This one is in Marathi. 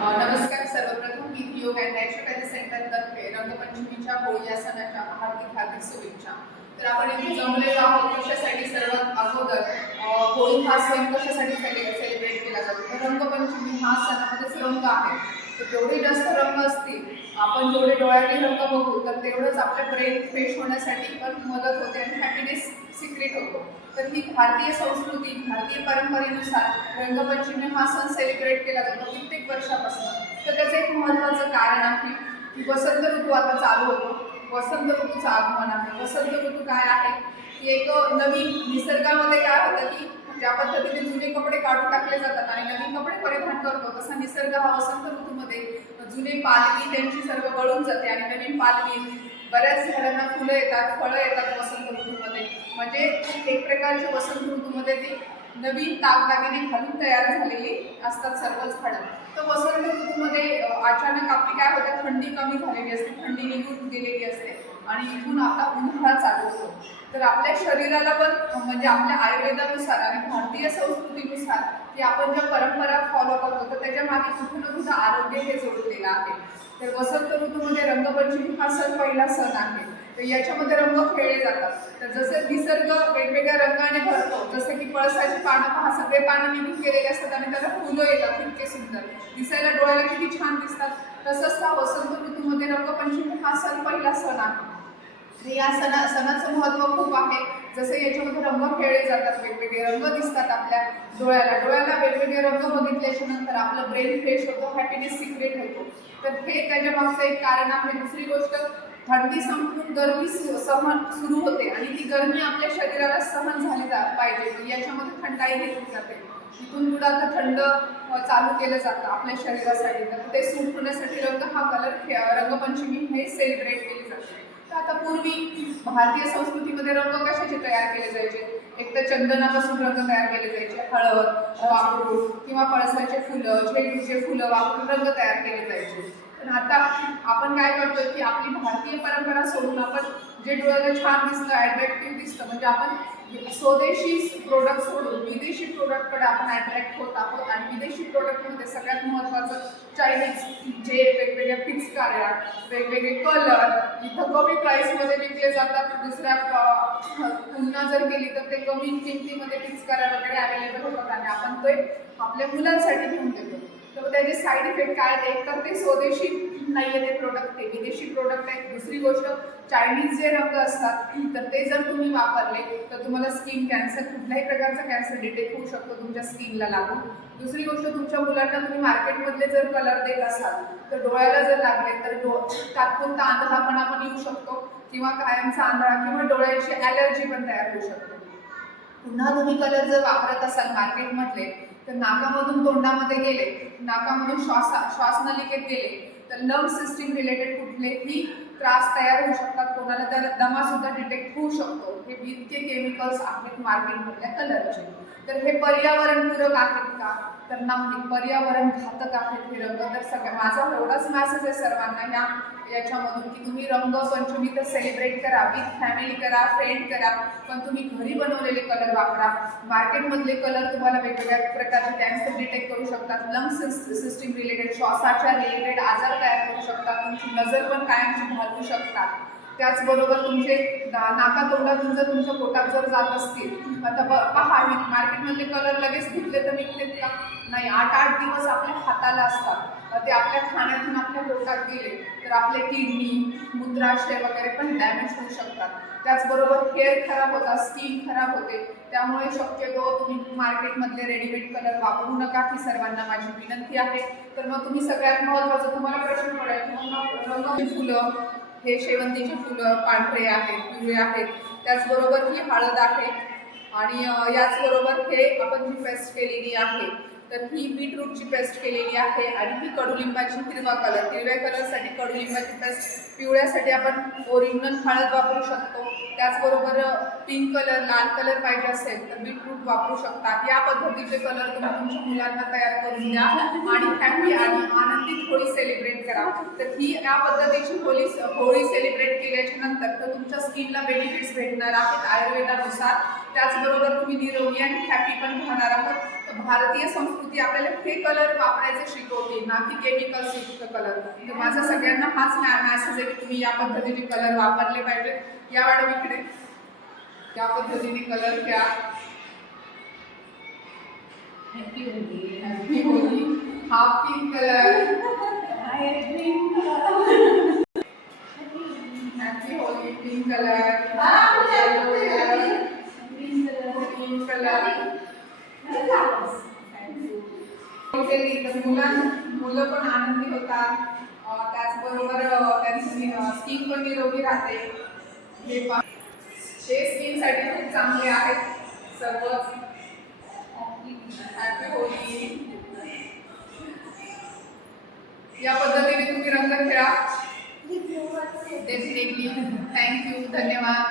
नमस्कार. सर्वप्रथम मी योग अँड नॅचरोपॅथी सेंटरतर्फे रंगपंचमीच्या होळी या सणाच्या हार्दिक हार्दिक शुभेच्छा. तर आपण इथे जमलेलो आहोत कशासाठी? सर्वात अगोदर होळी हा सण कशासाठी सेलिब्रेट केला जातो? तर रंगपंचमी हा सणामध्येच रंग आहे. तर जेवढे जास्त रंग असतील, आपण जेवढे डोळ्याने रंग बघू तर तेवढंच आपल्या ब्रेन फ्रेश होण्यासाठी पण मदत होते आणि हॅपीनेस सिक्रेट होतो. तर ही भारतीय संस्कृती, भारतीय परंपरेनुसार रंगपंचमी हा सण सेलिब्रेट केला जातो कित्येक वर्षापासून. तर त्याचं एक महत्त्वाचं कारण आहे की वसंत ऋतू आता चालू होतो. वसंत ऋतूचं आगमन आहे. वसंत ऋतू काय आहे की एक नवीन निसर्गामध्ये काय होतं की ज्या पद्धतीने जुने कपडे काढून टाकले जातात आणि नवीन कपडे परिधान करतो, तसा निसर्ग हा वसंत ऋतूमध्ये जुने पालवी त्यांची सर्व गळून जाते आणि नवीन पालवी येते. बऱ्याच झाडांना फुलं येतात, फळं येतात वसंत ऋतूमध्ये. म्हणजे एक प्रकारच्या वसंत ऋतूमध्ये ती नवीन दागदागिने घालून तयार झालेली असतात सर्व झाडं. तर वसंत ऋतूमध्ये अचानक आपली काय होते, थंडी कमी झालेली असते, थंडी निघून गेलेली असते आणि इथून आता उन्हाळा चालू होतो. तर आपल्या शरीराला पण म्हणजे आपल्या आयुर्वेदानुसार आणि भारतीय संस्कृतीनुसार की आपण ज्या परंपरा फॉलो करतो तर त्याच्या मागे कुठं ना कुठं आरोग्य हे जोडलेलं आहे. तर वसंत ऋतूमध्ये रंगपंचमी हा सण पहिला सण आहे. तर याच्यामध्ये रंग खेळले जातात. तर जसं निसर्ग वेगवेगळ्या रंगाने भरतो, जसं की पळसाची पानं पहा, सगळे पानं निघून गेलेले असतात आणि त्याला फुलं येतात इतके सुंदर दिसायला, डोळ्याला किती छान दिसतात. तसंच हा वसंत ऋतूमध्ये रंगपंचमी हा सण पहिला सण आहे. या सणाचं महत्त्व खूप आहे. जसं याच्यामध्ये रंग खेळले जातात, वेगवेगळे रंग दिसतात आपल्या डोळ्याला वेगवेगळे रंग बघितल्याच्या नंतर आपलं ब्रेन फ्रेश होतो, हॅपीनेस सिक्रेट होतो. तर हे त्याच्या मागचं एक कारण आहे. दुसरी गोष्ट, थंडी संपून गरमी सहन सुरू होते आणि ती गरमी आपल्या शरीराला सहन झाली पाहिजे. याच्यामध्ये थंडाई घेतली जाते. इथून पुढे आता थंड चालू केलं जातं आपल्या शरीरासाठी. तर ते सूट होण्यासाठी रंग हा रंगपंचमी हे सेलिब्रेट केली जाते. तर आता पूर्वी भारतीय संस्कृतीमध्ये रंग कशाचे तयार केले जायचे? एक तर चंदनापासून रंग तयार केले जायचे, हळद वापरून किंवा पळसाचे फुलं, झेंडूचे फुलं वापरून रंग तयार केले जायचे. पण आता आपण काय करतोय की आपली भारतीय परंपरा सोडून आपण जे डोळ्याला छान दिसतं, अट्रॅक्टिव्ह दिसतं, म्हणजे आपण स्वदेशी प्रोडक्ट सोडून विदेशी प्रोडक्टकडे आपण अट्रॅक्ट होत आहोत. आणि विदेशी प्रोडक्टमध्ये सगळ्यात महत्त्वाचं चायनीज, जे वेगवेगळ्या पिचकाऱ्या, वेगवेगळे कलर इथं कमी प्राईसमध्ये विकले जातात. दुसऱ्या तुलना जर केली तर ते कमी किमतीमध्ये पिचकाऱ्या वगैरे अवेलेबल होतात आणि आपण ते आपल्या मुलांसाठी घेऊन देतो. तर त्याचे साईड इफेक्ट काय आहेत? एक तर ते स्वदेशी नाही आहे ते प्रोडक्ट, ते विदेशी प्रोडक्ट आहेत. दुसरी गोष्ट, चायनीज जे रंग असतात तर ते जर तुम्ही वापरले तर तुम्हाला स्किन कॅन्सर, कुठल्याही प्रकारचा कॅन्सर डिटेक्ट होऊ शकतो तुमच्या स्किनला लागून. दुसरी गोष्ट, तुमच्या मुलांना तुम्ही मार्केटमधले जर कलर देत असाल तर डोळ्याला जर लागले तर तात्पुरता आंधळापणा पण येऊ शकतो किंवा कायमचा आंधळा किंवा डोळ्याची ॲलर्जी पण तयार होऊ शकते. पुन्हा तुम्ही कलर जर वापरत असाल मार्केटमधले तर नाकामधून तोंडामध्ये गेले, नाकामधून श्वासनलिकेत गेले तर लंग सिस्टीम रिलेटेड कुठलेही त्रास तयार होऊ शकतात. कोणाला तर दमासुद्धा डिटेक्ट होऊ शकतो. हे इतके केमिकल्स आहेत मार्केटमधल्या कलरचे. तर हे पर्यावरणपूरक आहेत का? तर नाही, पर्यावरण घातक आहेत हे रंग. तर माझा एवढाच मॅसेज आहे सर्वांना याच्यामधून की तुम्ही रंगपंचमी तर सेलिब्रेट करा, विथ फॅमिली करा, फ्रेंड करा, पण तुम्ही घरी बनवलेले कलर वापरा. मार्केटमधले कलर तुम्हाला वेगवेगळ्या प्रकारचे कॅन्सर डिटेक्ट करू शकतात, लंग सिस्टीम रिलेटेड, श्वासाच्या रिलेटेड आजार तयार करू शकतात, तुमची नजर पण कायमची घालवू शकतात. त्याचबरोबर तुमचे नाकातोंडातून जर तुमच्या पोटात जर जात असतील, आता पहा मार्केटमधले कलर लगेच धुतले तर निघतात का? नाही, 8-8 दिवस आपल्या हाताला असतात. ते आपल्या खाण्यातून आपल्या पोटात गेले तर आपले किडनी, मूत्राशय वगैरे पण डॅमेज होऊ शकतात. त्याचबरोबर हेअर खराब होतात, स्किन खराब होते. त्यामुळे शक्यतो तुम्ही मार्केटमधले रेडीमेड कलर वापरू नका, ही सर्वांना माझी विनंती आहे. तर मग तुम्ही सगळ्यात महत्त्वाचं तुम्हाला प्रश्न पडेल, रंगाची फुलं, हे शेवंतीची फुलं पांढरे आहेत, पिवळे आहेत. त्याचबरोबर ही हळद आहे आणि याचबरोबर हे आपण जी पेस्ट केलेली आहे तर ही बीटरूटची पेस्ट केलेली आहे आणि ही कडुलिंबाची हिरवा कलर, हिरव्या कलरसाठी कडुलिंबाची पेस्ट, पिवळ्यासाठी आपण ओरिजिनल हळद वापरू शकतो. त्याचबरोबर पिंक कलर, लाल कलर पाहिजे असेल तर बीटरूट वापरू शकता. या पद्धतीचे कलर तुम्ही तुमच्या मुलांना तयार करून द्या आणि हॅपी आणि आनंदित होळी सेलिब्रेट करा. तर ही या पद्धतीची होळी सेलिब्रेट केल्याच्या नंतर तर तुमच्या स्किनला बेनिफिट्स भेटणार आहेत आयुर्वेदानुसार. त्याचबरोबर तुम्ही निरोगी आणि हॅपी पण होणार आहात. तर भारतीय संस्कृती आपल्याला हे कलर वापरायचे शिकवते, ना की केमिकल्स युक्त कलर. तर माझा सगळ्यांना हाच मॅसेज आहे की तुम्ही या पद्धतीने कलर वापरले पाहिजेत. या मॅडम इकडे या पद्धतीने कलर घ्या. हॅपी होली. हॅपी होली. हा pink colour. Happy Holi. Pink colour. Yellow colour. Green colour. मुलं पण आनंदी होतात, त्याचबरोबर त्यांची स्किन पण निरोगी राहते. हे स्किनसाठी खूप चांगले आहेत सर्व. Happy Holy. या पद्धतीने तुम्ही रंग खेळा. डेफिनेटली. थँक्यू. धन्यवाद.